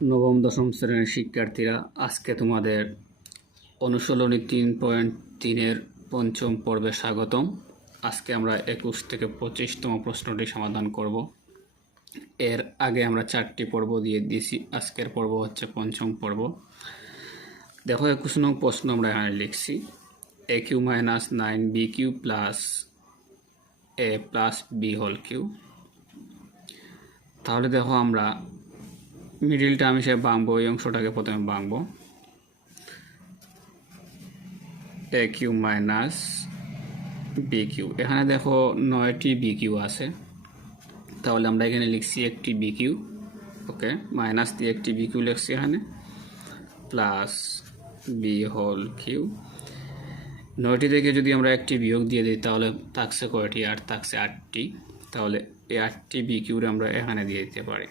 নবম দশম শ্রেণীর শিক্ষার্থীরা, আজকে তোমাদের অনুশীলনী 3.3-এর পঞ্চম পর্বে স্বাগতম। আজকে আমরা 21 থেকে 25তম প্রশ্নটি সমাধান করব। এর আগে আমরা 4টি পর্ব দিয়ে দিয়েছি, আজকের পর্ব হচ্ছে পঞ্চম পর্ব। দেখো 21 নং প্রশ্ন আমরা এখানে লিখছি AQ - 9BQ plus A plus B whole cube. তাহলে দেখো আমরা মিডিল টার্ম হিসেবে ভাঙবো, এই অংশটাকে প্রথমে ভাঙবো। AQ মাইনাস BQ, এখানে দেখো 9টি BQ আছে, তাহলে আমরা এখানে লিখছি একটি BQ। ওকে, মাইনাস দিয়ে একটি BQ লিখছি এখানে, প্লাস B হোল কিউ। 9টি থেকে যদি আমরা একটি বিয়োগ দিয়ে দিই তাহলে থাকছে কয়টি? আর থাকছে 8টি। তাহলে এই 8টি BQর আমরা এখানে দিয়ে দিতে পারি।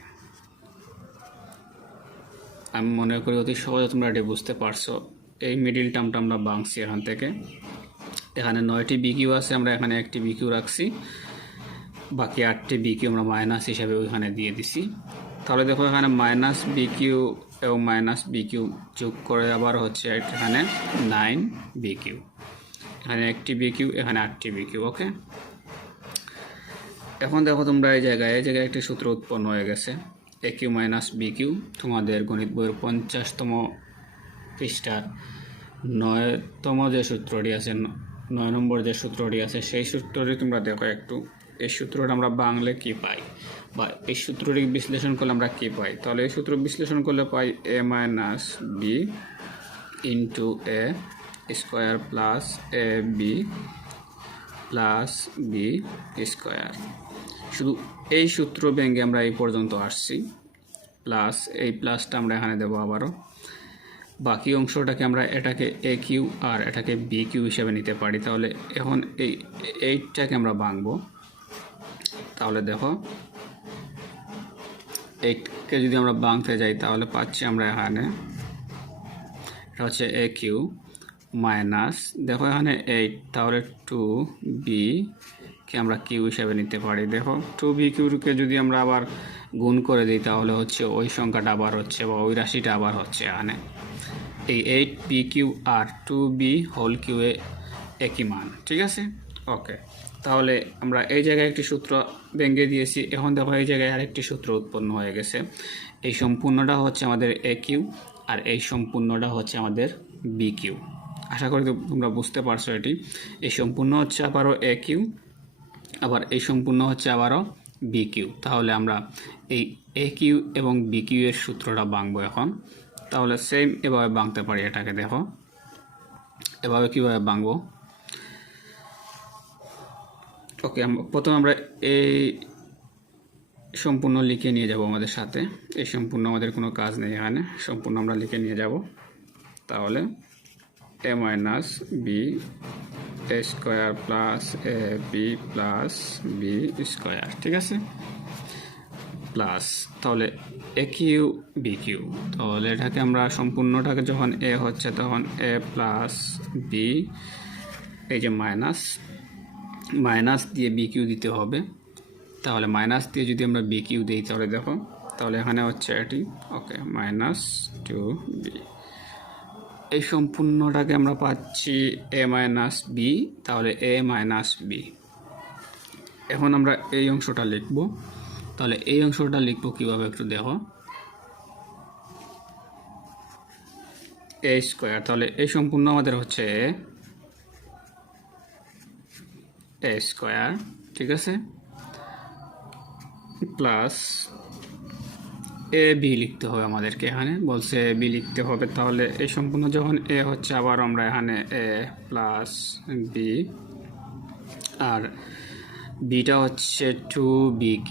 আমি মনে করি অতি সহজে তোমরা এটি বুঝতে পারছো। এই মিডিল টার্মটা আমরা ভাঙছি এখান থেকে। এখানে 9টি BQ আছে, আমরা এখানে একটি BQ রাখছি, বাকি 8টি BQ আমরা মাইনাস হিসাবে ওইখানে দিয়ে দিছি। তাহলে দেখো এখানে মাইনাস BQ এবং মাইনাস BQ যোগ করে আবার হচ্ছে এখানে 9BQ। এখানে একটি BQ, এখানে 8টি BQ। ওকে, এখন দেখো তোমরা এই জায়গায় একটি সূত্র উৎপন্ন হয়ে গেছে, AQ মাইনাস BQ। তোমাদের গণিত বইয়ের 50তম পৃষ্ঠার 9তম যে সূত্রটি আছে, 9 নম্বর যে সূত্রটি আছে, সেই সূত্রটি তোমরা দেখো একটু। এই সূত্রটা আমরা বাংলে কি পাই, বা এই সূত্রটি বিশ্লেষণ করলে আমরা কি পাই? তাহলে এই সূত্র বিশ্লেষণ করলে পাই A minus B into A square plus AB plus B square. শুধু এই সূত্র ভেঙে আমরা এই পর্যন্ত আসছি, প্লাস এই প্লাসটা আমরা এখানে দেবো আবারও। বাকি অংশটাকে আমরা এটাকে AQ আর এটাকে BQ হিসেবে নিতে পারি। তাহলে এখন এই 8টাকে আমরা ভাঙবো। তাহলে দেখো 8কে যদি আমরা ভাঙতে যাই তাহলে পাচ্ছি আমরা এখানে, এটা হচ্ছে AQ মাইনাস, দেখো এখানে 8, তাহলে 2B কে আমরা কিউ হিসেবে নিতে পারি। দেখো 2BQকে যদি আমরা আবার গুণ করে দিই তাহলে হচ্ছে ওই সংখ্যাটা আবার হচ্ছে, বা ওই রাশিটা আবার হচ্ছে এখানে। এই 8BQ আর 2B হোল কিউ একই মান, ঠিক আছে? ওকে, তাহলে আমরা এই জায়গায় একটি সূত্র ভেঙে দিয়েছি। এখন দেখো এই জায়গায় আরেকটি সূত্র উৎপন্ন হয়ে গেছে। এই সম্পূর্ণটা হচ্ছে আমাদের AQ আর এই সম্পূর্ণটা হচ্ছে আমাদের BQ। আশা করি তোমরা বুঝতে পারছো এটি। এই সম্পূর্ণ হচ্ছে আবারও AQ, আবার এই সম্পূর্ণ হচ্ছে আবারও BQ। তাহলে আমরা এই AQ এবং BQ এর সূত্রটা ভাঙবো এখন। তাহলে সেম এভাবে ভাঙতে পারি এটাকে। দেখো এভাবে কীভাবে ভাঙবো। ওকে, প্রথমে আমরা এই সম্পূর্ণ লিখে নিয়ে যাব আমাদের সাথে। এই সম্পূর্ণ আমাদের কোনো কাজ নেই এখানে, সম্পূর্ণ আমরা লিখে নিয়ে যাব। তাহলে A minus B A square plus AB plus B square, ঠিক আছে? প্লাস তাহলে AQ BQ, তাহলে এটাকে আমরা সম্পূর্ণটাকে যখন A হচ্ছে তখন A প্লাস B, এই যে মাইনাস দিয়ে BQ দিতে হবে। তাহলে মাইনাস দিয়ে যদি আমরা BQ দিই তাহলে দেখো, তাহলে এখানে হচ্ছে এটি। ওকে, মাইনাস 2B। এই সম্পূর্ণটাকে আমরা পাচ্ছি A মাইনাস B, তাহলে A মাইনাস B। এখন আমরা এই অংশটা লিখব। তাহলে এই অংশটা লিখব কীভাবে একটু দেখো। A স্কোয়ার, তাহলে এই সম্পূর্ণ আমাদের হচ্ছে A স্কোয়ার, ঠিক আছে? প্লাস AB লিখতে হবে আমাদেরকে, এখানে বলছে AB লিখতে হবে। তাহলে এই সম্পূর্ণ যখন A হচ্ছে, আবার আমরা এখানে A প্লাস B, আর বিটা হচ্ছে 2BQ,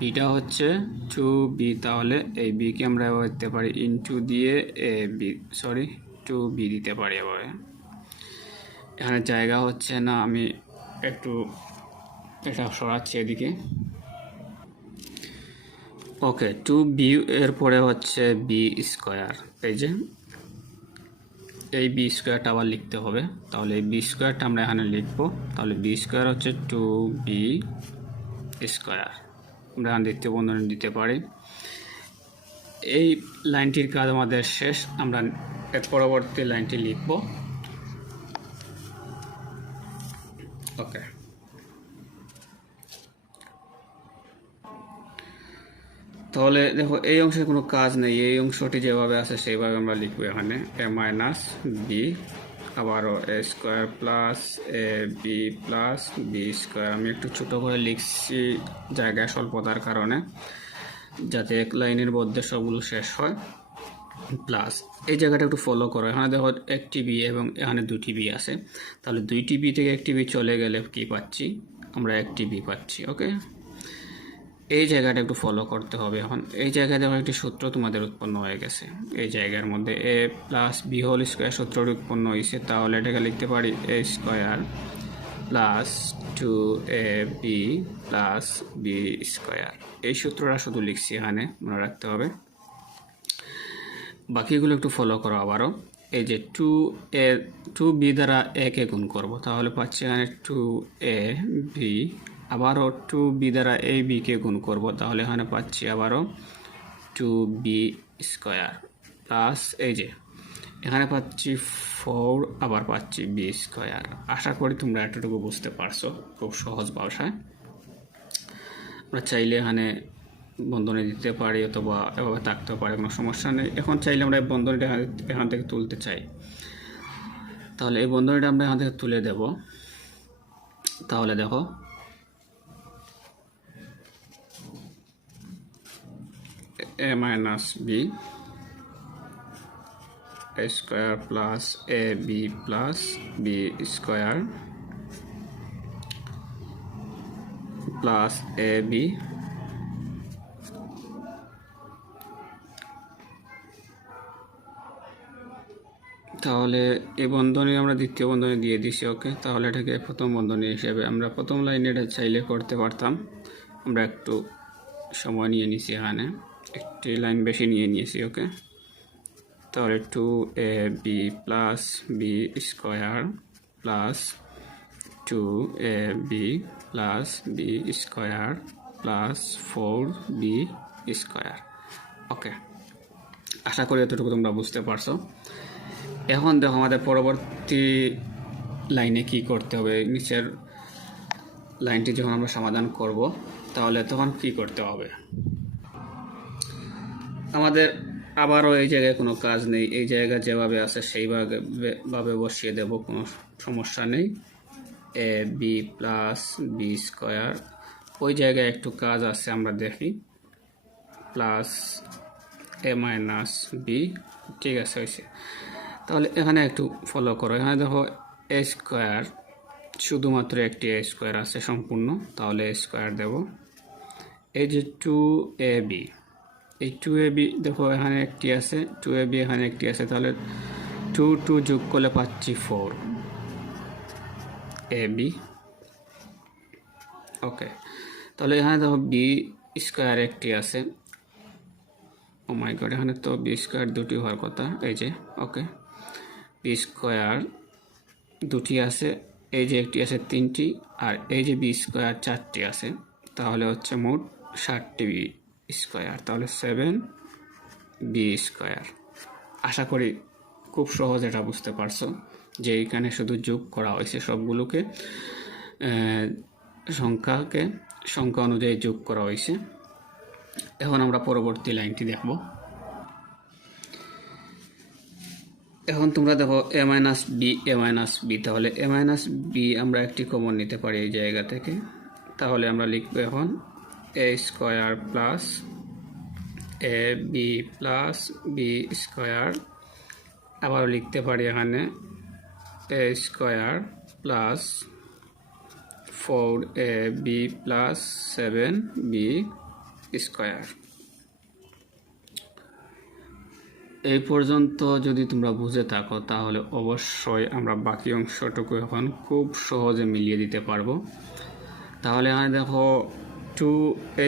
বিটা হচ্ছে 2B। তাহলে এই বিকে আমরা এভাবে দিতে পারি ইন্টু দিয়ে AB 2B দিতে পারি এভাবে। এখানে জায়গা হচ্ছে না, আমি একটু এটা সরাচ্ছি এদিকে। ওকে, 2B এর পরে হচ্ছে B স্কোয়ার, এই যে এই B স্কোয়ারটা আবার লিখতে হবে। তাহলে এই B স্কোয়ারটা আমরা এখানে লিখব। তাহলে B স্কোয়ার হচ্ছে 2B স্কোয়ার, আমরা এখানে দ্বিতীয় বন্ধনী দিতে পারি। এই লাইনটির কাজ আমাদের শেষ। আমরা এর পরবর্তী লাইনটি লিখব। ওকে, তাহলে দেখো এই অংশের কোনো কাজ নেই, এই অংশটি যেভাবে আছে সেইভাবে আমরা লিখবো। এখানে এ মাইনাস বি, আবারও এ square plus A B plus B square. আমি একটু ছোটো করে লিখছি জায়গায় স্বল্পতার কারণে, যাতে এক লাইনের মধ্যে সবগুলো শেষ হয়। প্লাস এই জায়গাটা একটু ফলো করো। এখানে দেখো একটি বি এবং এখানে দুটি বি আছে, তাহলে দুইটি বি থেকে একটি বি চলে গেলে কি পাচ্ছি আমরা? একটি বি পাচ্ছি। ওকে, এই জায়গাটা একটু ফলো করতে হবে। এখন এই জায়গায় দেখো একটি সূত্র তোমাদের উৎপন্ন হয়ে গেছে। এই জায়গার মধ্যে A plus B whole square সূত্রটি উৎপন্ন হয়েছে, তাহলে এটাকে লিখতে পারি A square plus 2ab plus B square. এই সূত্রটা শুধু লিখছি, এখানে মনে রাখতে হবে। বাকিগুলো একটু ফলো করো আবারও। এই যে 2b দ্বারা a কে গুণ করব, তাহলে পাচ্ছি এখানে 2ab, আবারও 2b দ্বারা ab কে গুণ করব, তাহলে এখানে পাচ্ছি আবারও 2b স্কোয়ার প্লাস এই যে এখানে পাচ্ছি 4, আবার পাচ্ছি b স্কোয়ার। আশা করি তোমরা এতটুকু বুঝতে পারছো খুব সহজ ভাষায়। আমরা চাইলে এখানে বন্ধনী দিতে পারি অথবা এভাবে থাকতেও পারে, কোনো সমস্যা নেই। এখন চাইলে আমরা এই বন্ধনীটা এখান থেকে তুলতে চাই, তাহলে এই বন্ধনীটা আমরা এখান থেকে তুলে দেব। তাহলে দেখো A minus B A square plus A B plus B square plus A B তাহলে এই বন্ধনী আমরা দ্বিতীয় বন্ধনী দিয়ে দিছি। ওকে, তাহলে এটাকে প্রথম বন্ধনী হিসেবে আমরা প্রথম লাইনে এটা চাইলে করতে পারতাম। আমরা একটু সময় নিয়ে নিছি, এখানে একটি লাইন বেশি নিয়ে নিয়েছি। ওকে, তাহলে 2ab plus B square plus 2ab plus B square plus 4b square. Okay, আশা করি এতটুকু তোমরা বুঝতে পারছো। এখন দেখো আমাদের পরবর্তী লাইনে কি করতে হবে। নিচের লাইনটি যখন আমরা সমাধান করব, তাহলে তখন কি করতে হবে? আমাদের আবারও এই জায়গায় কোনো কাজ নেই, এই জায়গা যেভাবে আছে সেইভাবে বসিয়ে দেব, কোনো সমস্যা নেই। এ বি প্লাস বি স্কোয়ার, ওই জায়গায় একটু কাজ আছে, আমরা দেখি। প্লাস এ মাইনাস বি, ঠিক আছে, হয়েছে। তাহলে এখানে একটু ফলো করো। এখানে দেখো এ স্কোয়ার, শুধুমাত্র একটি এ স্কোয়ার আছে সম্পূর্ণ, তাহলে এ স্কোয়ার দেব। এই যে 2ab, এই 2ab দেখো এখানে একটি আছে, 2ab এখানে একটি আছে, তাহলে 2 যোগ করলে পাচ্ছি 4ab। ওকে, তাহলে এখানে দেখো বি স্কোয়ার একটি আছে। ও মাই গড, এখানে তো বি স্কোয়ার দুটি হওয়ার কথা। এই যে ওকে, বি স্কোয়ার দুটি আছে, এই যে একটি আছে 3টি, আর এই যে বি স্কোয়ার 4টি আছে, তাহলে হচ্ছে মোট 7টি বি স্কোয়ার, তাহলে 7b স্কোয়ার। আশা করি খুব সহজ এটা বুঝতে পারছো যে এখানে শুধু যোগ করা হয়েছে, সবগুলোকে সংখ্যা অনুযায়ী যোগ করা হয়েছে। এখন আমরা পরবর্তী লাইনটি দেখব। এখন তোমরা দেখো এ মাইনাস বি, তাহলে এ মাইনাস বি আমরা একটি কমন নিতে পারি এই জায়গা থেকে, তাহলে আমরা লিখবো এখন A square plus A B plus B square, আবারও লিখতে পারি এখানে A square plus 4ab plus 7b square. এই পর্যন্ত যদি তোমরা বুঝে থাকো, তাহলে অবশ্যই আমরা বাকি অংশটুকু এখন খুব সহজে মিলিয়ে দিতে পারবো। তাহলে এখানে দেখো এ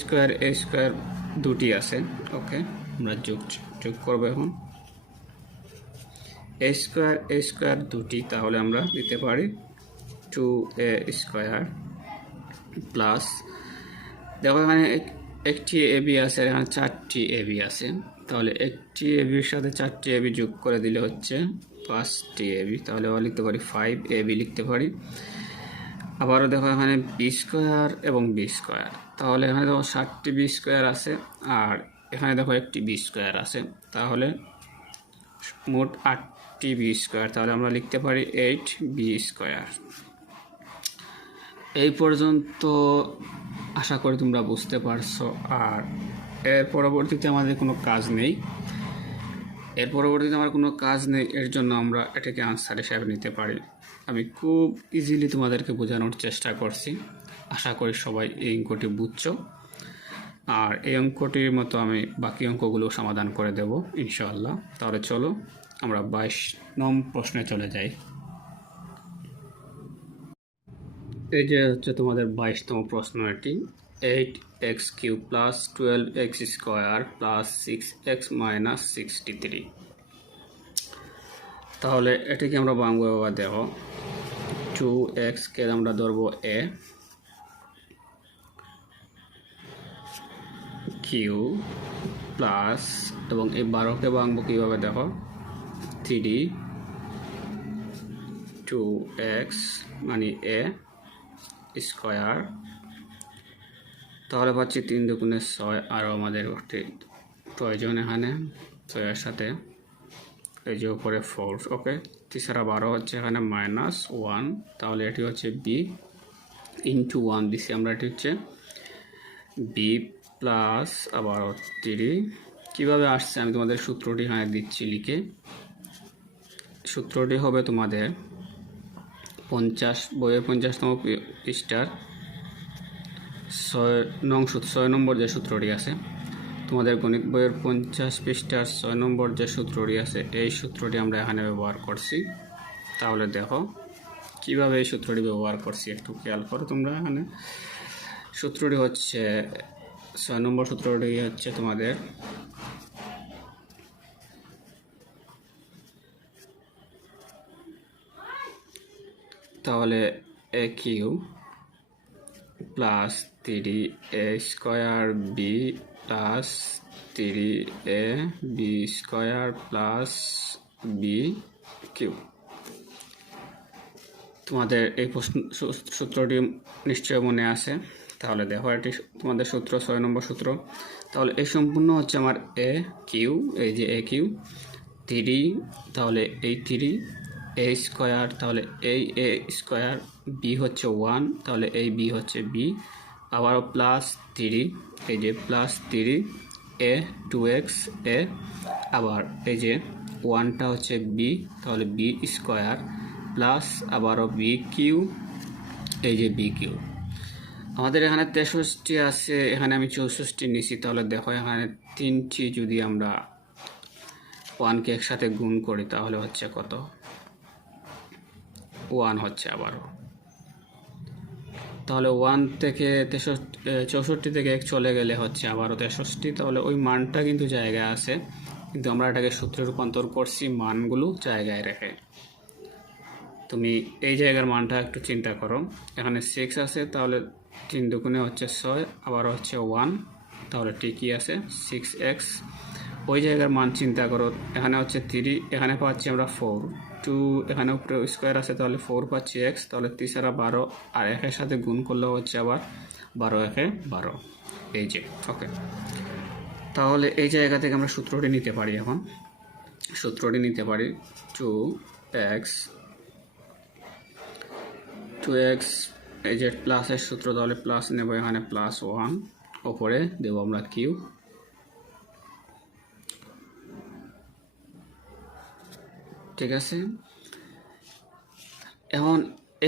স্কোয়ার দুটি আছে। ওকে, আমরা যোগ করবো এখন এ স্কোয়ার দুটি, তাহলে আমরা দিতে পারি 2a স্কোয়ার প্লাস, দেখো এখানে একটি এবি আছে আর এখানে 4টি এবি আছে, তাহলে একটি এবির সাথে 4টি এবি যোগ করে দিলে হচ্ছে 5টি এবি, তাহলে লিখতে পারি 5 এবি লিখতে পারি। আবারও দেখো এখানে বি স্কোয়ার এবং বি স্কোয়ার, তাহলে এখানে দেখো 7টি বি স্কোয়ার আছে আর এখানে দেখো একটি বি স্কোয়ার আছে, তাহলে মোট 8টি বি স্কোয়ার, তাহলে আমরা লিখতে পারি 8 বি স্কোয়ার। এই পর্যন্ত আশা করি তোমরা বুঝতে পারছো। আর এর পরবর্তীতে আমাদের কোনো কাজ নেই, এর জন্য আমরা এটাকে আনসার হিসাবে নিতে পারি। আমি খুব ইজিলি তোমাদেরকে বোঝানোর চেষ্টা করছি, আশা করি সবাই এই অঙ্কটি বুঝছো। আর এই অঙ্কটির মতো আমি বাকি অঙ্কগুলো সমাধান করে দেব ইনশাআল্লাহ। তাহলে চলো আমরা 22 নং প্রশ্নে চলে যাই। এই যে হচ্ছে তোমাদের 22তম প্রশ্ন, এটি 8x³ plus 12x² plus 6x minus 63। তাহলে এটিকে আমরা ভাঙবো। বাবা দেখো 2xকে আমরা ধরবো a, কিউ প্লাস এবং এই 12কে ভাঙবো কীভাবে দেখো 3 2x মানে a স্কোয়ার, তাহলে পাচ্ছি 3 দুগুণে 6। আরও আমাদের প্রয়োজন এখানে 6-এর সাথে এই যে উপরে 4, ওকে 3 12 হচ্ছে এখানে -1, তাহলে এটি হচ্ছে বি ইন্টু 1 দিছি আমরা, এটি হচ্ছে বি প্লাস আবার 3। কীভাবে আসছে আমি তোমাদের সূত্রটি এখানে দিচ্ছি লিখে। সূত্রটি হবে তোমাদের 50 বইয়ের 50তম পৃষ্ঠার 6 নম্বর যে সূত্রটি আছে, তোমাদের গণিত বইয়ের 50 পৃষ্ঠার 6 নম্বর যে সূত্রটি আছে, এই সূত্রটি আমরা এখানে ব্যবহার করছি। তাহলে দেখো কিভাবে এই সূত্রটি ব্যবহার করছি, একটু খেয়াল করো তোমরা। এখানে সূত্রটি হচ্ছে 6 নম্বর সূত্রটি হচ্ছে তোমাদের তাহলে AQ plus 3A² B plus 3AB² plus BQ। তোমাদের এই প্রশ্ন সূত্রটি নিশ্চয় মনে আছে। তাহলে দেখো এটি তোমাদের সূত্র 6 নম্বর সূত্র। তাহলে এই সম্পূর্ণ হচ্ছে আমার AQ, এই যে AQ 3, তাহলে এই 3A², তাহলে এই A², বি হচ্ছে 1, তাহলে এই বি হচ্ছে বি, আবারও প্লাস 3, এই যে প্লাস 3 A 2x A, আবার এই যে 1টা হচ্ছে বি, তাহলে B² প্লাস আবারও BQ, এই যে BQ। আমাদের এখানে 63 আছে, এখানে আমি 64 নিছি। তাহলে দেখো এখানে 3টি যদি আমরা 1কে একসাথে গুণ করি তাহলে হচ্ছে কত 1 হচ্ছে আবারও। তাহলে 1 থেকে 64 থেকে 1 চলে গেলে হচ্ছে আবারও 63। তাহলে ওই মানটা কিন্তু জায়গায় আছে, কিন্তু আমরা এটাকে সূত্রে রূপান্তর করছি মানগুলো জায়গায় রেখে। তুমি এই জায়গার মানটা একটু চিন্তা করো, এখানে 6 আছে, তাহলে 3 দুগুণে হচ্ছে 6, আবার হচ্ছে 1, তাহলে ঠিকই আছে 6x। ওই জায়গার মান চিন্তা করো, এখানে হচ্ছে 3, এখানে পাচ্ছি আমরা 4, 2 এখানে উপরে স্কোয়ার আছে, তাহলে 4 পাচ্ছি x, তাহলে 3 12 আর 1-এর সাথে গুণ করলে হচ্ছে আবার 12 1 12, এই যে ওকে। তাহলে এই জায়গা থেকে আমরা সূত্রটি নিতে পারি। এখন সূত্রটি নিতে পারি 2x এই যে প্লাসের সূত্র, তাহলে প্লাস নেব, এখানে +1, ওপরে দেব আমরা কিউ, ঠিক আছে। এখন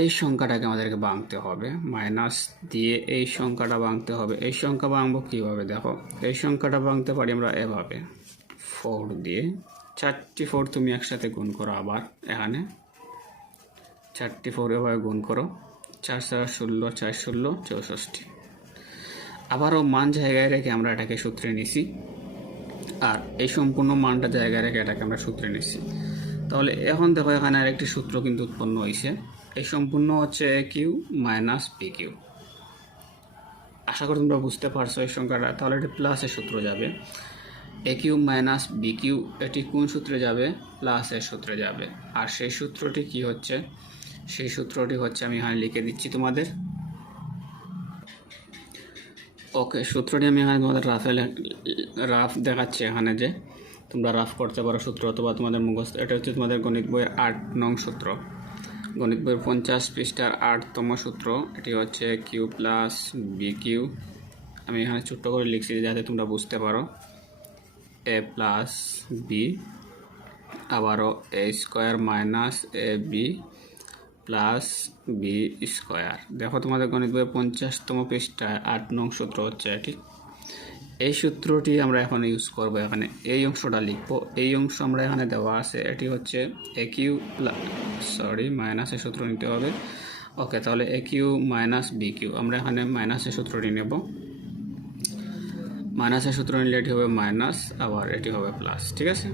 এই সংখ্যাটাকে আমাদেরকে ভাঙতে হবে, মাইনাস দিয়ে এই সংখ্যাটা ভাঙতে হবে। এই সংখ্যা ভাঙবো কীভাবে দেখো, এই সংখ্যাটা ভাঙতে পারি আমরা এভাবে 4 দিয়ে। 4টি 4 তুমি একসাথে গুণ করো, আবার এখানে 4টি 4 এভাবে গুণ করো, 4 4 16, 4 16 64। আবারও মান জায়গায় রেখে আমরা এটাকে সূত্রে নিছি, আর এই সম্পূর্ণ মানটা জায়গায় রেখে এটাকে আমরা সূত্রে নিছি। তাহলে এখন দেখো এখানে আরেকটি সূত্র কিন্তু উৎপন্ন হয়েছে, এই সম্পূর্ণ হচ্ছে AQ মাইনাস BQ। আশা করি তোমরা বুঝতে পারছো এই সংখ্যাটা। তাহলে এটি প্লাসের সূত্র যাবে। এ কিউ মাইনাস বি কিউ এটি কোন সূত্রে যাবে? প্লাসের সূত্রে যাবে। আর সেই সূত্রটি কি হচ্ছে? সেই সূত্রটি হচ্ছে, আমি এখানে লিখে দিচ্ছি তোমাদের। ওকে, সূত্রটি আমি এখানে তোমাদের রাফ দেখাচ্ছি এখানে, যে তোমরা রাফ করতে পারো সূত্র, অথবা তোমাদের মুখস্থ। এটা হচ্ছে তোমাদের গণিত বইয়ের 8 নং সূত্র, গণিত বইয়ের 50 পৃষ্ঠার 8তম সূত্র। এটি হচ্ছে কিউ প্লাস বি কিউ। আমি এখানে ছোট্ট করে লিখছি যাতে তোমরা বুঝতে পারো। এ প্লাস বি, আবারও এ square minus A B plus B square. দেখো তোমাদের গণিত বইয়ের 50তম পৃষ্ঠায় 8 নং সূত্র হচ্ছে এটি। এই সূত্রটি আমরা এখন ইউজ করব। এখানে এই অংশটা লিখব। এই অংশ আমরা এখানে দেওয়া আছে, এটি হচ্ছে এ কিউ মাইনাসের সূত্র নিতে হবে। ওকে, তাহলে এ কিউ মাইনাস বি কিউ, আমরা এখানে মাইনাসের সূত্রটি নেব। মাইনাসের সূত্র নিলে এটি হবে মাইনাস, আবার এটি হবে প্লাস। ঠিক আছে,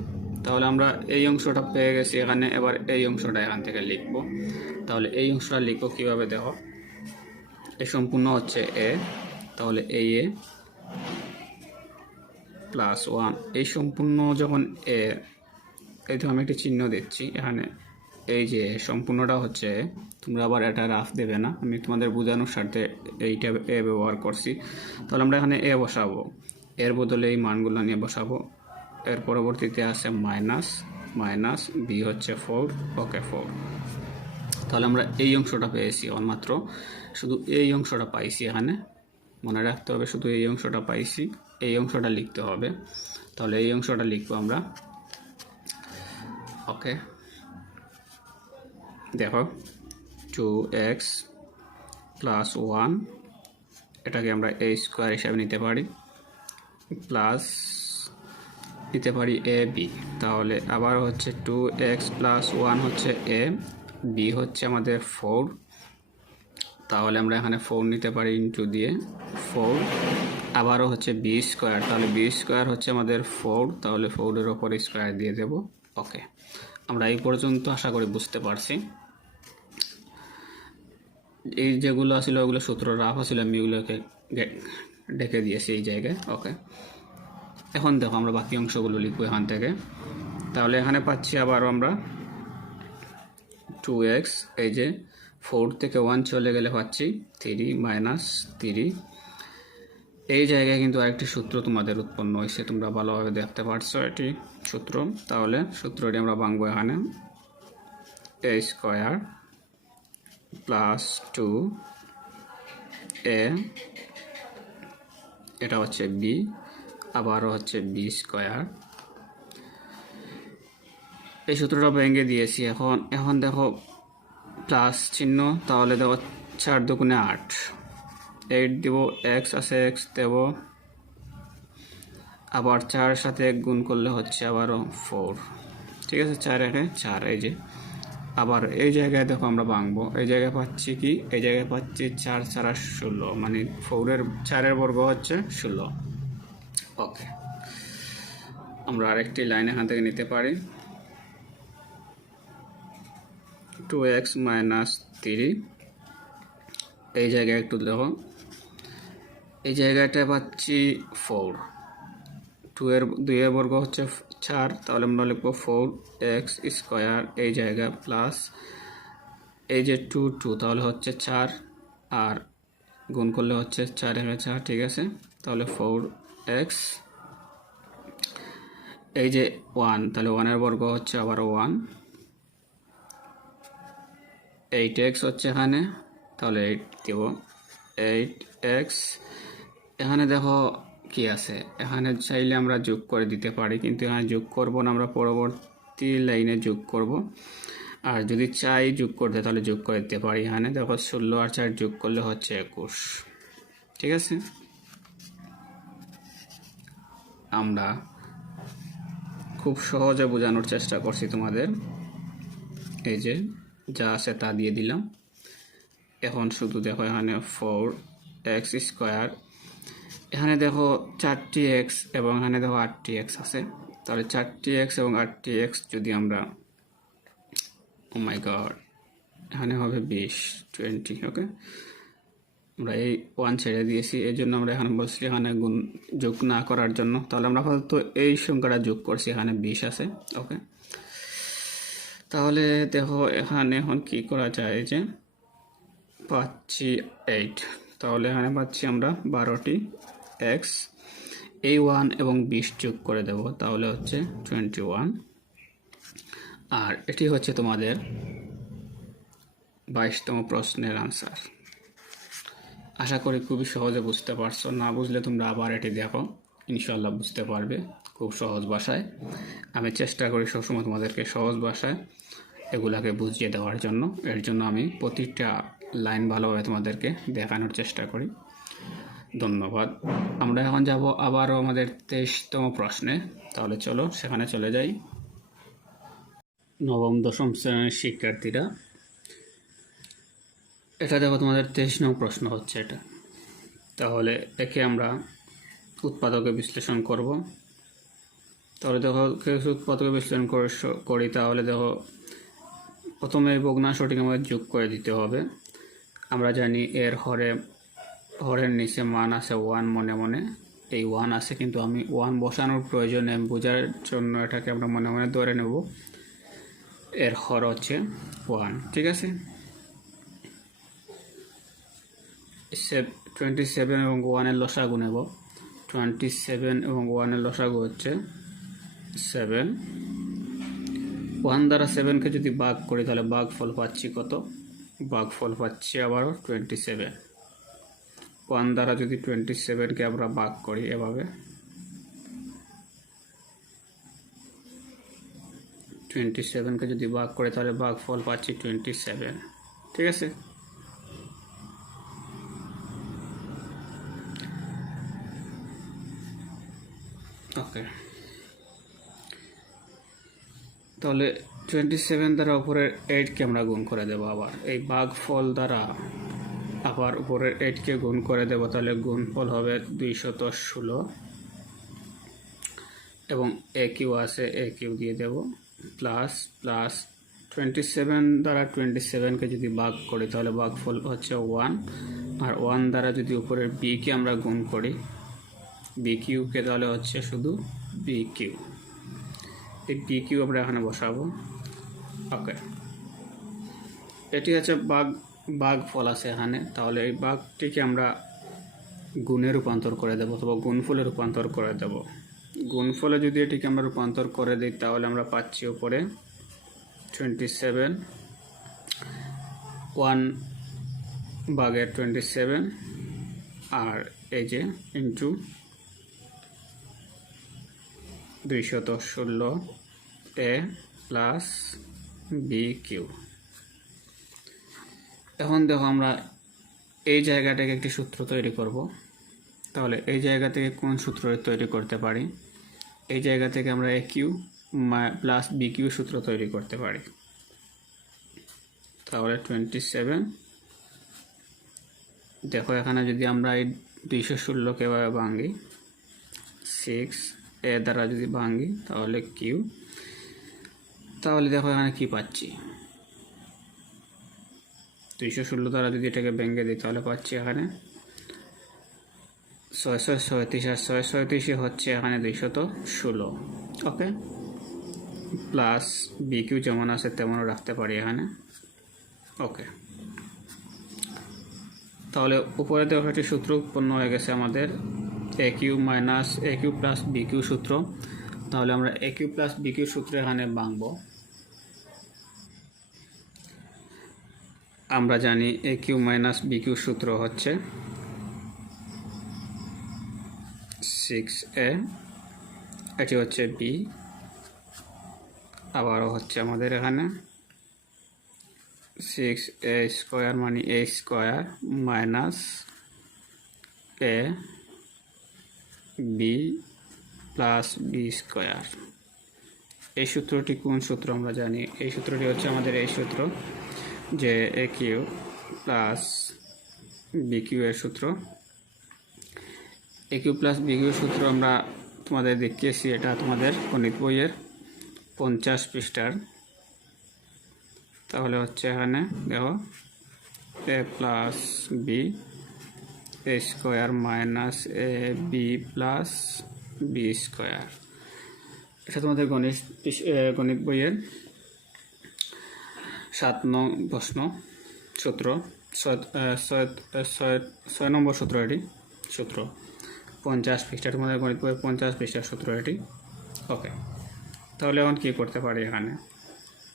তাহলে আমরা এই অংশটা পেয়ে গেছি এখানে। এবার এই অংশটা এখান থেকে লিখব। তাহলে এই অংশটা লিখব কীভাবে? দেখো, এই সম্পূর্ণ হচ্ছে এ, তাহলে এ প্লাস 1। এই সম্পূর্ণ যখন এ, এই তো আমি একটি চিহ্ন দিচ্ছি এখানে। এই যে সম্পূর্ণটা হচ্ছে, তোমরা আবার এটা রাফ দেবে না, আমি তোমাদের বোঝানোর স্বার্থে এইটা এ ব্যবহার করছি। তাহলে আমরা এখানে এ বসাবো, এর বদলে এই মানগুলো নিয়ে বসাবো। এর পরবর্তীতে আছে মাইনাস, মাইনাস বি হচ্ছে 4। ওকে, 4। তাহলে আমরা এই অংশটা পেয়েছি মাত্র, শুধু এই অংশটা পাইছি এখানে। মনে রাখতে হবে, শুধু এই অংশটা পাইছি, এই অংশটা লিখতে হবে। তাহলে এই অংশটা লিখবো আমরা। ওকে, দেখো 2x প্লাস 1, এটাকে আমরা এ স্কোয়ার হিসাবে নিতে পারি, প্লাস নিতে পারি এ বি। তাহলে আবার হচ্ছে 2x প্লাস 1 হচ্ছে এ, বি হচ্ছে আমাদের 4। তাহলে আমরা এখানে 4 নিতে পারি ইন্টু দিয়ে 4, আবারও হচ্ছে বি স্কোয়ার। তাহলে বি স্কোয়ার হচ্ছে আমাদের 4, তাহলে 4-এর ওপর স্কোয়ার দিয়ে দেব। ওকে, আমরা এই পর্যন্ত আশা করি বুঝতে পারছি। এই যেগুলো আসলে ওগুলো সূত্র রাফ আসলে, আমি এগুলোকে ডেকে দিয়েছি এই জায়গায়। ওকে, এখন দেখো আমরা বাকি অংশগুলো লিখবো এখান থেকে। তাহলে এখানে পাচ্ছি আবারও আমরা 2x, এই যে 4 থেকে 1 চলে গেলে পাচ্ছি 3 মাইনাস 3। এই জায়গায় কিন্তু আরেকটি সূত্র তোমাদের উৎপন্ন হয়েছে, তোমরা ভালোভাবে দেখতে পাচ্ছ এটি সূত্র। তাহলে সূত্রটি আমরা ভাঙবো এখানে। এ স্কোয়ার প্লাস 2a, এটা হচ্ছে বি, আবারও হচ্ছে বি স্কোয়ার। এই সূত্রটা ভেঙে দিয়েছি। এখন দেখো প্লাস চিহ্ন, তাহলে দেখো 4 দুগুণে 8, 8 দেব, এক্স আছে এক্স দেব, আবার 4 সাথে 1 গুণ করলে হচ্ছে আবারও 4। ঠিক আছে, 4 একে 4। এই যে আবার এই জায়গায় দেখো আমরা ভাঙবো। এই জায়গায় পাচ্ছি কি? এই জায়গায় পাচ্ছি 4 4 16, মানে 4-এর বর্গ হচ্ছে 16। ওকে, আমরা আরেকটি লাইন এখান থেকে নিতে পারি। 2x মাইনাস 3, এই জায়গায় একটু দেখো, এই জায়গাটা পাচ্ছি 4, 2-এর বর্গ হচ্ছে 4, তাহলে আমরা লিখবো 4x স্কোয়ার, এই জায়গা প্লাস এই যে 2 তাহলে হচ্ছে 4, আর গুণ করলে হচ্ছে 4 এর 4। ঠিক আছে, তাহলে 4x, এই যে 1, তাহলে 1-এর বর্গ হচ্ছে আবার 1, 8x হচ্ছে এখানে, তাহলে 8 দেব, 8x। এখানে দেখো কি আছে, এখানে চাইলে আমরা যোগ করে দিতে পারি, কিন্তু এখানে যোগ করব না, আমরা পরবর্তী লাইনে যোগ করব। আর যদি চাই যোগ করতে, তাহলে যোগ করে দিতে পারি। এখানে দেখো 16 আর 4 যোগ করলে হচ্ছে 21। ঠিক আছে, আমরা খুব সহজে বোঝানোর চেষ্টা করছি তোমাদের। এই যে যা আছে তা দিয়ে দিলাম। এখন শুধু দেখো এখানে 4x স্কোয়ার, এখানে দেখো 4টি x এবং এখানে দেখো 8টি x আছে। তাহলে 4টি x এবং 8টি x যদি আমরা, ও মাই গড, এখানে হবে 20। ওকে, আমরা এই 1 ছেড়ে দিয়েছি, এই জন্য আমরা এখানে বলছি এখানে গুণ যোগ না করার জন্য। তাহলে আমরা আপাতত এই সংখ্যাটা যোগ করছি, এখানে 20 আছে। ওকে, তাহলে দেখো এখানে এখন কি করা যায়, যে পাচ্ছি 8, তাহলে এখানে পাচ্ছি আমরা 12টি এক্স। এই 1 এবং 20 যোগ করে দেব, তাহলে হচ্ছে 21। আর এটি হচ্ছে তোমাদের 22তম প্রশ্নের আনসার। আশা করি খুবই সহজে বুঝতে পারছো। না বুঝলে তোমরা আবার এটি দেখো, ইনশাল্লাহ বুঝতে পারবে খুব সহজ ভাষায়। আমি চেষ্টা করি সবসময় তোমাদেরকে সহজ ভাষায় এগুলাকে বুঝিয়ে দেওয়ার জন্য। এর জন্য আমি প্রতিটা লাইন ভালোভাবে তোমাদেরকে দেখানোর চেষ্টা করি। ধন্যবাদ। আমরা এখন যাব আবারও আমাদের 23তম প্রশ্নে। তাহলে চলো সেখানে চলে যাই। নবম দশম শ্রেণীর শিক্ষার্থীরা, এটা দেখো তোমাদের 23নং প্রশ্ন হচ্ছে এটা। তাহলে একে আমরা উৎপাদকে বিশ্লেষণ করব। তাহলে দেখো উৎপাদকে বিশ্লেষণ করি, তাহলে দেখো প্রথমে ভগ্নাংশটিকে আমাদের যোগ করে দিতে হবে। আমরা জানি এর হরের নিচে মান আছে 1, মনে মনে এই 1 আছে, কিন্তু আমি 1 বসানোর প্রয়োজনে বোঝার জন্য এটাকে আমরা মনে মনে ধরে নেব। এর হর হচ্ছে 1, ঠিক আছে। 27 এবং 1-এর লসাগু নেব। 27 এবং 1-এর লসাগু হচ্ছে 7। 1 দ্বারা 7কে যদি ভাগ করি তাহলে ভাগফল পাচ্ছি কত? ভাগফল পাচ্ছি আবারও 27। 1 দ্বারা যদি 27কে আমরা ভাগ করি এভাবে, 27কে যদি ভাগ করি তাহলে ভাগফল পাচ্ছি 27, ঠিক আছে। ওকে, তাহলে 27 দ্বারা উপরের 8কে আমরা গুণ করে দেব। আবার এই ভাগফল দ্বারা আবার উপরের 8কে গুণ করে দেব, তাহলে গুণফল হবে 216। এবং এ কিউ আছে, এ কিউ দিয়ে দেব, প্লাস 27 দ্বারা 27কে যদি ভাগ করি তাহলে ভাগফল হচ্ছে 1। আর 1 দ্বারা যদি উপরের বিকে আমরা গুণ করি, বি কিউকে, তাহলে হচ্ছে শুধু বি কিউ। এই বি কিউ আমরা এখানে বসাবো। ওকে, এটি হচ্ছে ভাগফল আছে এখানে। তাহলে এই ভাগটিকে আমরা গুণে রূপান্তর করে দেব অথবা গুণফলে রূপান্তর করে দেব। গুণফলে যদি এটিকে আমরা রূপান্তর করে দিই তাহলে আমরা পাচ্ছি উপরে 27, 1 ভাগের 27, আর এই যে ইন্টু 216 এ প্লাস বি কিউ। এখন দেখো আমরা এই জায়গাটাকে একটি সূত্র তৈরি করব। তাহলে এই জায়গা থেকে কোন সূত্র তৈরি করতে পারি? এই জায়গা থেকে আমরা এ কিউ প্লাস বি কিউ সূত্র তৈরি করতে পারি। তাহলে 27, দেখো এখানে যদি আমরা এই 216কে ভাঙি, 6 এ দ্বারা যদি ভাঙি তাহলে কিউ, তাহলে দেখো এখানে কি পাচ্ছি, 216 দ্বারা যদি এটাকে ভেঙে দিই তাহলে পাচ্ছি এখানে 636, আর 636 হচ্ছে এখানে 216। ওকে, প্লাস বি কিউ যেমন আছে তেমনও রাখতে পারি এখানে। ওকে, তাহলে উপরে দেখো একটি সূত্র উৎপন্ন হয়ে গেছে আমাদের, এ কিউ মাইনাস এ কিউ প্লাস বি কিউ সূত্র। তাহলে আমরা এ কিউ প্লাস বি কিউ সূত্র এখানে ভাঙবো। আমরা জানি এ কিউ মাইনাস বি কিউ সূত্র হচ্ছে 6a, এটি হচ্ছে বি, আবারও হচ্ছে আমাদের এখানে 6a স্কোয়ার মানে a square minus A B plus B square. এই সূত্রটি কোন সূত্র আমরা জানি? এই সূত্রটি হচ্ছে আমাদের এই সূত্র, যে A Q plus B Q এর সূত্র। এ কিউ প্লাস বি কিউ সূত্র আমরা তোমাদের দেখিয়েছি, এটা তোমাদের গণিত বইয়ের 50 পৃষ্ঠার। তাহলে হচ্ছে এখানে দেখো এ plus B A square minus A B plus B square. এটা তোমাদের গণিত বইয়ের 7 নং প্রশ্ন সূত্র, 6 নম্বর সূত্র, এটি সূত্র 50 পৃষ্ঠা, তোমাদের গণিত বইয়ের 50 পৃষ্ঠার সূত্র এটি। ওকে, তাহলে এখন কী করতে পারি এখানে?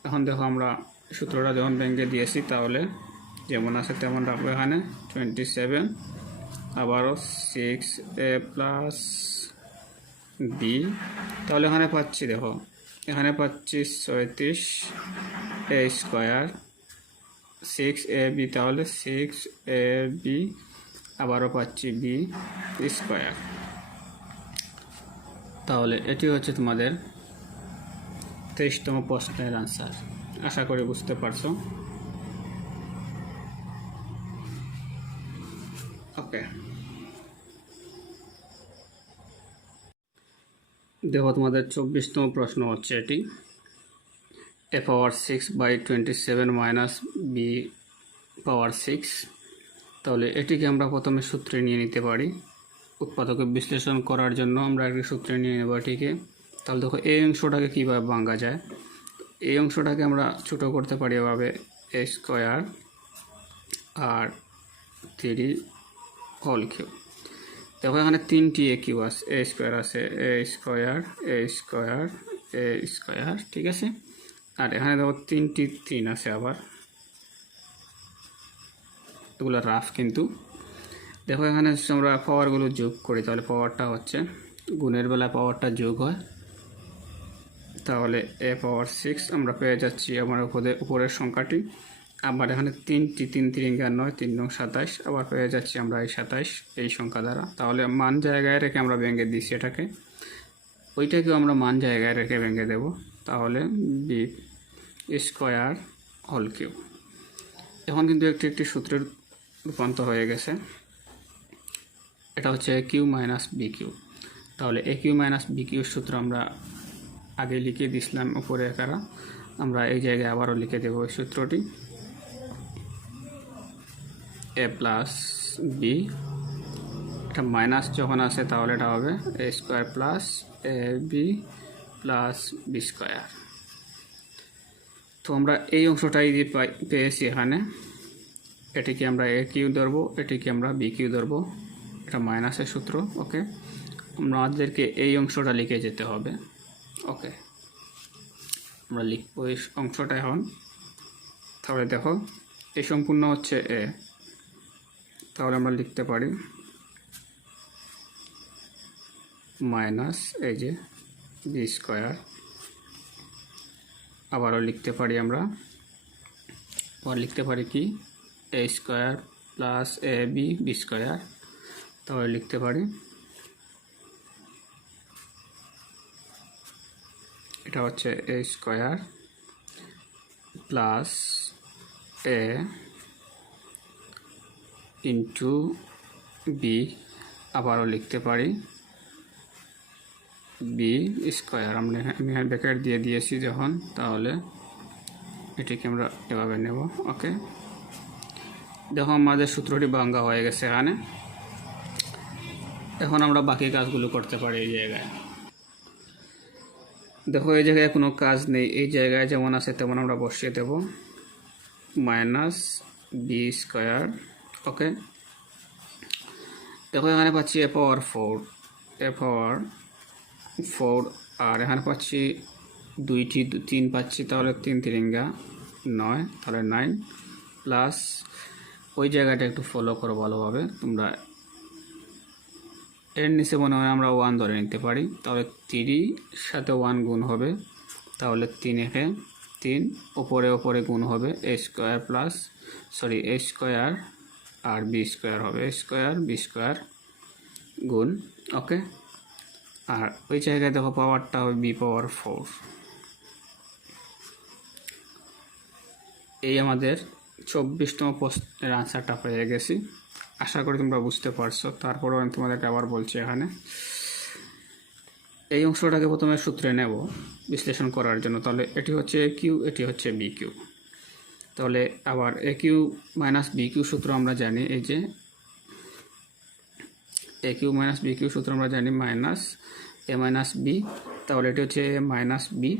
এখন দেখো আমরা সূত্রটা যখন ব্যাঙ্কে দিয়েছি তাহলে যেমন আছে তেমন রাখবো। এখানে 27 আবারও 6a প্লাস বি, তাহলে এখানে পাচ্ছি, দেখো এখানে পাচ্ছি 36 এ স্কোয়ার 6ab, তাহলে 6ab আবারও পাচ্ছি বি স্কোয়ার। তাহলে এটি হচ্ছে তোমাদের 23তম প্রশ্নের আনসার। আশা করি বুঝতে পারছো। ওকে, দেখো তোমাদের 24তম প্রশ্ন হচ্ছে এটি, a পাওয়ার 6/27 মাইনাস বি পাওয়ার 6। তাহলে এটিকে আমরা প্রথমে সূত্রে নিয়ে নিতে পারি। উৎপাদকে বিশ্লেষণ করার জন্য আমরা একটি সূত্রে নিয়ে নেব এটিকে। তাহলে দেখো এই অংশটাকে কীভাবে ভাঙা যায়। এই অংশটাকে আমরা ছোটো করতে পারি এভাবে, এ স্কোয়ার আর 3 হোল কিউব। দেখো এখানে 3টি এ কিউ আছে, এ স্কোয়ার আছে, এ square A square A square, ঠিক আছে। আর এখানে দেখো 3টি 3 আছে আবার, এগুলো রাফ কিন্তু। দেখো এখানে আমরা পাওয়ারগুলো যোগ করি, তাহলে পাওয়ারটা হচ্ছে গুণের বেলায় পাওয়ারটা যোগ হয়, তাহলে এ পাওয়ার 6 আমরা পেয়ে যাচ্ছি আমার উপরের সংখ্যাটি। আবার এখানে 3টি 3 3 9 3 9 27, আবার পেয়ে যাচ্ছি আমরা এই 27 এই সংখ্যা দ্বারা। তাহলে মান জায়গায় রেখে আমরা ভেঙে দিচ্ছি এটাকে, ওইটাকেও আমরা মান জায়গায় রেখে ভেঙে দেব। তাহলে বি স্কোয়ার হোল কিউব। এখন কিন্তু একটি সূত্রের রূপান্তর হয়ে গেছে। এটা হচ্ছে এ কিউ মাইনাস বি কিউ। তাহলে এ কিউ মাইনাস বি কিউর সূত্র আমরা আগে লিখে দিছিলাম উপরে একারা, আমরা এই জায়গায় আবারও লিখে দেব এই সূত্রটি, এ প্লাস বি, এটা মাইনাস যখন আসে তাহলে এটা হবে এ square plus A B plus B square. তো আমরা এই অংশটাই যে পেয়েছি এখানে, এটিকে আমরা এ কিউ ধরবো, এটিকে আমরা বি কিউ ধরবো, এটা মাইনাসের সূত্র। ওকে, আমাদেরকে এই অংশটা লিখে যেতে হবে। ওকে, আমরা লিখবো এই অংশটা এখন। তাহলে দেখো এই সম্পূর্ণ হচ্ছে এ, তাহলে আমরা লিখতে পারি মাইনাস এই যে বি স্কোয়ার, আবারও লিখতে পারি আমরা, আবার লিখতে পারি কি এ square plus A B B square, তাহলে লিখতে পারি এটা হচ্ছে এ স্কোয়ার প্লাস এ ইন্টু বি, আবারও লিখতে পারি বি স্কোয়ার। আমি ব্র্যাকেট দিয়ে দিয়েছি যখন, তাহলে এটিকে আমরা এভাবে নেব। ওকে, দেখো আমাদের সূত্রটি ভাঙা হয়ে গেছে এখানে। এখন আমরা বাকি কাজগুলো করতে পারি এই জায়গায়। দেখো এই জায়গায় কোনো কাজ নেই, এই জায়গায় যেমন আছে তেমন আমরা বসিয়ে দেব মাইনাস বি স্কোয়ার। ওকে, দেখো এখানে পাচ্ছি এ পাওয়ার 4, এ পাওয়ার 4, আর এখানে পাচ্ছি 2টি 3 পাচ্ছি, তাহলে 3 3 9, তাহলে 9 প্লাস ওই জায়গাটা একটু ফলো করো ভালোভাবে তোমরা, এর নিচে মনে হয় আমরা 1 ধরে নিতে পারি, তাহলে 3 সাথে 1 গুণ হবে, তাহলে 3 একে 3, ওপরে ওপরে গুণ হবে এ স্কোয়ার প্লাস এ স্কোয়ার আর বি স্কোয়ার হবে, এ স্কোয়ার বি স্কোয়ার গুণ। ওকে, আর ওই জায়গায় দেখো পাওয়ারটা হবে বি পাওয়ার 4। এই আমাদের 24তম প্রশ্নের আনসারটা পেয়ে গেছি। আশা করি তোমরা বুঝতে পারছো। তারপরেও আমি তোমাদেরকে আবার বলছি, এখানে এই অংশটাকে প্রথমে সূত্রে নেব বিশ্লেষণ করার জন্য। তাহলে এটি হচ্ছে এ কিউ, এটি হচ্ছে বি কিউ। তাহলে আবার A cube minus B cube সূত্র আমরা জানি, এই যে A cube minus B cube সূত্র আমরা জানি মাইনাস এ মাইনাস বি, তাহলে এটি হচ্ছে এ মাইনাস বি।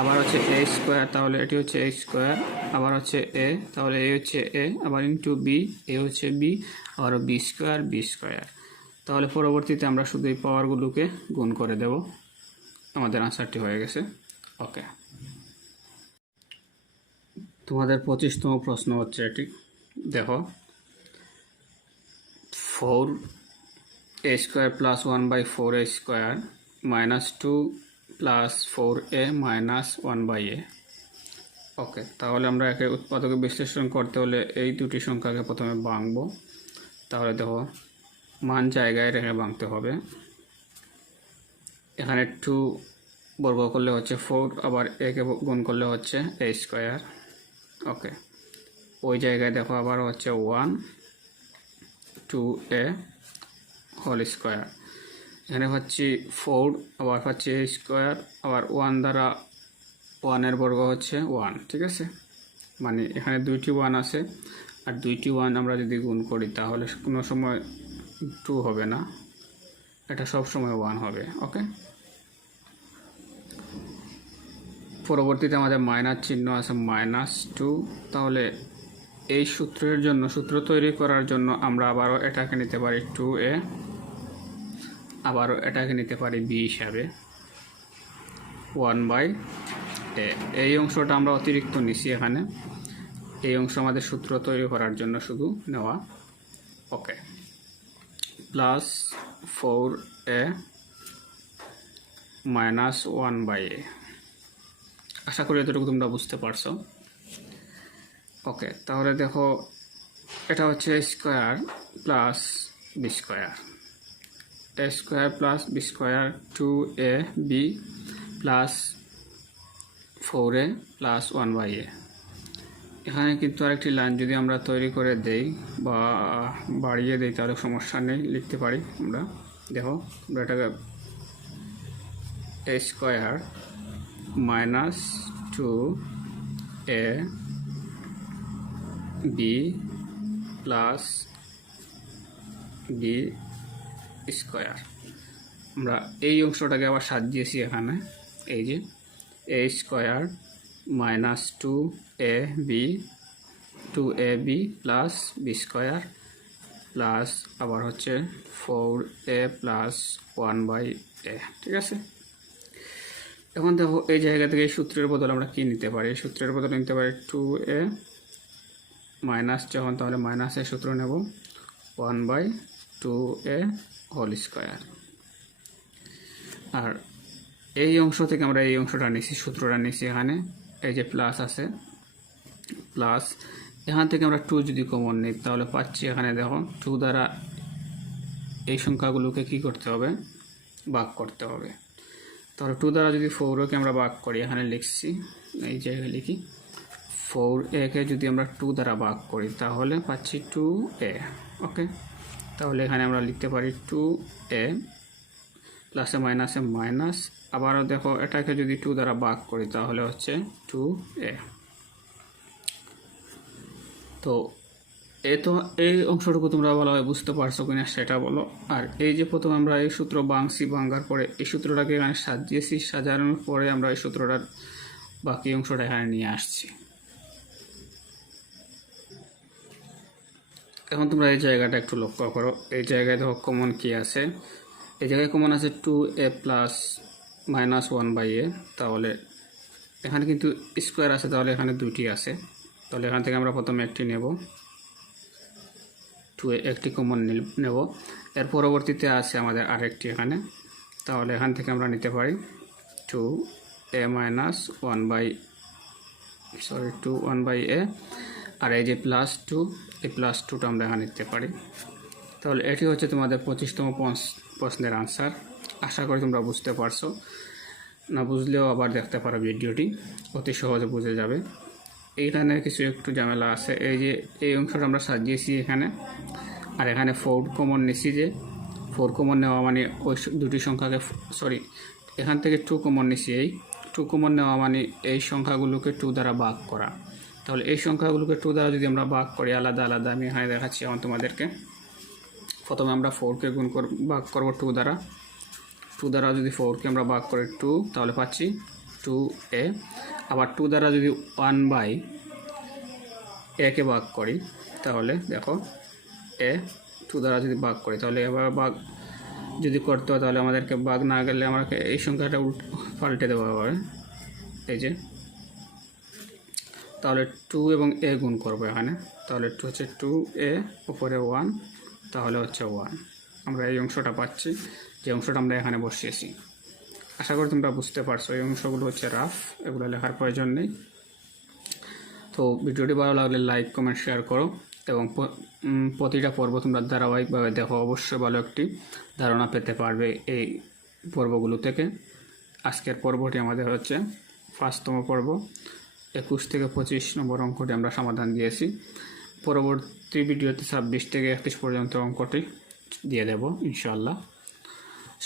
আবার হচ্ছে এ স্কোয়ার, তাহলে এটি হচ্ছে এ স্কোয়ার। আবার হচ্ছে এ, তাহলে এ হচ্ছে এ, আবার ইন্টু বি, এ হচ্ছে বি, আবার বি স্কোয়ার বি স্কোয়ার। তাহলে পরবর্তীতে আমরা শুধু এই পাওয়ারগুলোকে গুণ করে দেব, আমাদের আনসারটি হয়ে গেছে। ওকে, তোমাদের 25তম প্রশ্ন হচ্ছে এটি, দেখো 4a square plus 1/4a square minus 2 plus 4a minus 1/a। ওকে, তাহলে আমরা একে উৎপাদকে বিশ্লেষণ করতে হলে এই দুটি সংখ্যাকে প্রথমে ভাঙবো। তাহলে দেখো মান জায়গায় রেখে ভাঙতে হবে। এখানে 2 বর্গ করলে হচ্ছে 4, আবার একে গুণ করলে হচ্ছে a স্কোয়ার। ওকে, ওই জায়গায় দেখো আবার হচ্ছে 1 2a হোল স্কোয়ার। এখানে পাচ্ছি 4, আবার পাচ্ছি a স্কোয়ার, আবার 1 দ্বারা 1-এর বর্গ হচ্ছে 1। ঠিক আছে, মানে এখানে দুইটি 1 আছে, আর দুইটি 1 আমরা যদি গুণ করি তাহলে কোনো সময় 2 হবে না, এটা সব সময় 1 হবে। ওকে, পরবর্তীতে আমাদের মাইনাস চিহ্ন আছে -2। তাহলে এই সূত্রের জন্য, সূত্র তৈরি করার জন্য আমরা আবারও এটাকে নিতে পারি 2a, আবারও এটাকে নিতে পারি b হিসাবে 1/a। এই অংশটা আমরা অতিরিক্ত নিছি এখানে, এই অংশ আমাদের সূত্র তৈরি করার জন্য শুধু নেওয়া। ওকে, প্লাস 4a মাইনাস 1/a। আশা করি এতটুকু তোমরা বুঝতে পারছো। ওকে, তাহলে দেখো এটা হচ্ছে square plus B square, A square plus B square 2ab plus 4a plus 1/a। এখানে কিন্তু আরেকটি লাইন যদি আমরা তৈরি করে দেই বা বাড়িয়ে দেই তাহলে সমস্যা নেই, লিখতে পারি আমরা। দেখো আমরা এটাকে A square minus 2a B plus B square, আমরা এই অংশটাকে আবার সাজিয়েছি এখানে, এই যে A square minus 2ab plus B square plus আবার হচ্ছে 4a প্লাস 1/a। ঠিক আছে, এখন দেখো এই জায়গা থেকে এই সূত্রের বদলে আমরা কি নিতে পারি? সূত্রের বদলে নিতে পারি 2a মাইনাস, যখন তাহলে মাইনাসের সূত্র নেব 1/2a হোল স্কোয়ার। আর এই অংশ থেকে আমরা এই অংশটা নিছি, সূত্রটা নিছি এখানে, এই যে প্লাস আছে, প্লাস এখান থেকে আমরা 2 যদি কমন নিই তাহলে পাচ্ছি এখানে দেখো 2 দ্বারা এই সংখ্যাগুলোকে কি করতে হবে? ভাগ করতে হবে। তাহলে 2 দ্বারা যদি 4কে আমরা ভাগ করি, এখানে লিখছি, এই জায়গায় লিখি 4a কে যদি আমরা 2 দ্বারা ভাগ করি তাহলে পাচ্ছি 2a। ওকে, তাহলে এখানে আমরা লিখতে পারি 2a প্লাসে মাইনাসে মাইনাস, আবারও দেখো এটাকে যদি 2 দ্বারা ভাগ করি তাহলে হচ্ছে 2a। তো এই অংশটুকু তোমরা ভালোভাবে বুঝতে পারছো কিনা সেটা বলো। আর এই যে প্রথম আমরা এই সূত্র ভাঙছি, ভাঙার পরে এই সূত্রটাকে এখানে সাজিয়েছি, সাজানোর পরে আমরা এই সূত্রটার বাকি অংশটা এখানে নিয়ে আসছি। এখন তোমরা এই জায়গাটা একটু লক্ষ্য করো, এই জায়গায় দেখো কমন কি আছে, এই জায়গায় কমন আছে 2a প্লাস মাইনাস 1/a। তাহলে এখানে কিন্তু স্কোয়ার আছে, তাহলে এখানে দুটি আছে, তাহলে এখান থেকে আমরা প্রথমে একটি নেব, 2a একটি কমন নেব। এর পরবর্তীতে আছে আমাদের আরেকটি এখানে, তাহলে এখান থেকে আমরা নিতে পারি 2a মাইনাস 1/a, আর এই যে প্লাস 2, এই প্লাস 2টা আমরা এখানে নিতে পারি। তাহলে এটি হচ্ছে তোমাদের 25তম প্রশ্নের আনসার। আশা করি তোমরা বুঝতে পারছো, না বুঝলেও আবার দেখতে পারো ভিডিওটি, অতি সহজে বুঝে যাবে। এইখানে কিছু একটু ঝামেলা আছে, এই যে এই অংশটা আমরা সাজিয়েছি এখানে, আর এখানে 4 কমন নিছি, যে 4 কমন নেওয়া মানে ওই দুটি সংখ্যাকে, সরি এখান থেকে 2 কমন নিছি, এই 2 কমন নেওয়া মানে এই সংখ্যাগুলোকে 2 দ্বারা ভাগ করা। তাহলে এই সংখ্যাগুলোকে 2 দ্বারা যদি আমরা ভাগ করি আলাদা আলাদা, আমি এখানে দেখাচ্ছি এখন তোমাদেরকে, প্রথমে আমরা 4কে ভাগ করব 2 দ্বারা। 2 দ্বারা যদি 4কে আমরা ভাগ করি 2, তাহলে পাচ্ছি 2a। আবার 2 দ্বারা যদি 1/a-কে ভাগ করি, তাহলে দেখো a। 2 দ্বারা যদি ভাগ করি, তাহলে এবার ভাগ যদি করতে হয়, তাহলে আমাদেরকে ভাগ না গেলে আমাকে এই সংখ্যাটা পাল্টে দেওয়া হবে, এই যে। তাহলে 2 এবং a গুণ করবো এখানে, তাহলে 2 হচ্ছে 2a উপরে 1, তাহলে হচ্ছে 1। আমরা এই অংশটা পাচ্ছি, যে অংশটা আমরা এখানে বসিয়েছি। আশা করি তোমরা বুঝতে পারছো। এই অংশগুলো হচ্ছে রাফ, এগুলো লেখার প্রয়োজন নেই। তো ভিডিওটি ভালো লাগলে লাইক, কমেন্ট, শেয়ার করো এবং প্রতিটা পর্ব তোমরা ধারাবাহিকভাবে দেখো। অবশ্যই ভালো একটি ধারণা পেতে পারবে এই পর্বগুলো থেকে। আজকের পর্বটি আমাদের হচ্ছে 5তম পর্ব। 21 থেকে 25 নম্বর অঙ্কটি আমরা সমাধান দিয়েছি। পরবর্তী ভিডিওতে 26 থেকে 31 পর্যন্ত অঙ্কটি দিয়ে দেব ইনশাআল্লাহ।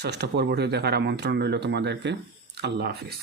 ষষ্ঠ পর্বটি দেখার আমন্ত্রণ রইল তোমাদেরকে। আল্লাহ হাফিজ।